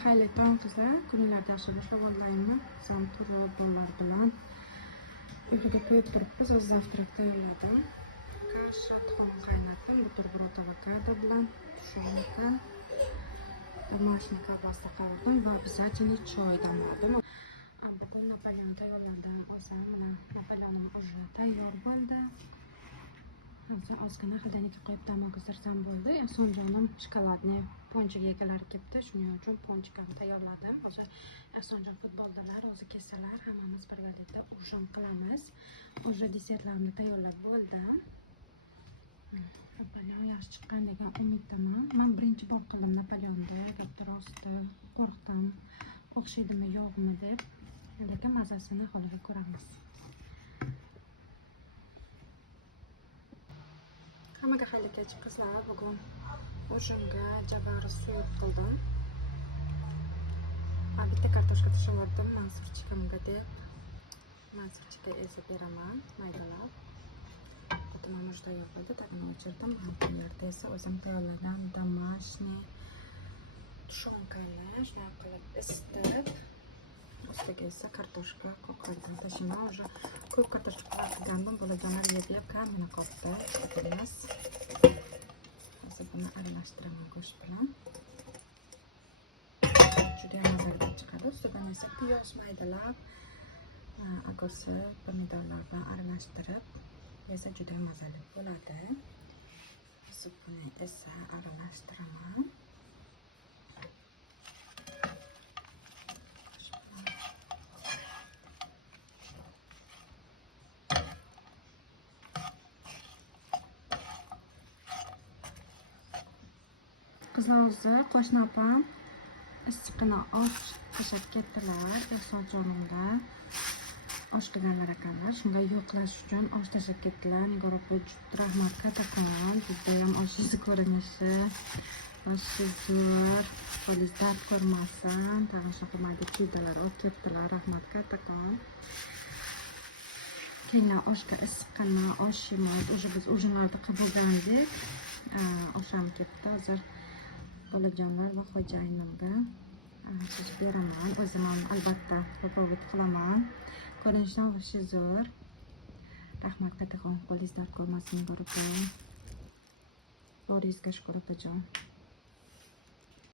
Xayli tong qizlar, kunlar yaxshi boshlab onlaynmi? Sam turib bolalar bilan uyquga to'yib turibmiz. O'z zavtrak tayyorladim. Kasha, tuxum qaynatdim. Buterbrod avokado bilan tushonka, домашний kolbasa qavurdim va bizachini choy damladim. Bugun Napoleon tayyorladim. O'zim mana Napoleonim уже tayyor bo'ldi. Hozir ozgina xildaniki qo'yib damog'izdirsam bo'ldi. Ehsonjonim shokoladni ponchik egalari kelibdi. Shuning uchun ponchikni tayyorladim. Hozir Ehsonjon futboldalar, o'zi kelsalar, hammamiz birgalikda ujin qilamiz. Уже desertlarni tayyorlab bo'ldim. Napoleon yaxshi chiqqan degan umiddaman. Men birinchi bor qildim Napoleonda. Gapni rosti qo'rqdim. O'xshaydimi yo'qmi deb. Lekin mazasini holiga ko'ramiz. Hammaga xayli kech qizlar, bugun ujinga jabari suyuq qildim. Bitta kartoshka tashladim Mansurchikamga deb. Mansurchika ezib beraman, maydalab. Mana juda yoqadi, tagini o'chirdim. Bu yerda esa o'zim tayyorlagan домашний tushonkani shunday qilib isitib, ustiga esa kartoshka qo'qardim. Tashima уже ko'p kartoshka qilgandim. Bolajonlar yeb kamina qoldi. Emas. Hozir buni aralashtiraman go'sht bilan. Juda ham mazali chiqadi. Ustidan esa piyoz maydalab, agosi, pomidorlar bilan aralashtirib esa juda mazali bo'ladi. Buni esa aralashtiraman. Qizlar o'zi qo'shni opam issiqqina osh pishirib ketdilar. Ehsonjonimda osh qilganlar ekanlar. Shunga yo'qlash uchun osh tashlab ketdilar. Nigor opa juda rahmat qaytaman. Judayam oshingiz ko'rinishi oshi zo'r. Qo'lingiz dard ko'rmasin. Tag'in shunaqa mayda chidalar olib ketdilar. Rahmat qaytaman. Keyin oshga issiqqina osh yemadik. Уже biz ujinlarda qilib bo'lgandik. Osham ketdi. Hozir bolajonlar va xo'jayinimga pishirib beraman. O'zim ham albatta popovat qilaman. Ko'rinishdan oshi zo'r. Rahmat qaytagan, qo'lingiz dard ko'rmasin, Nigor opa. Qo'lingizga shukur opajon.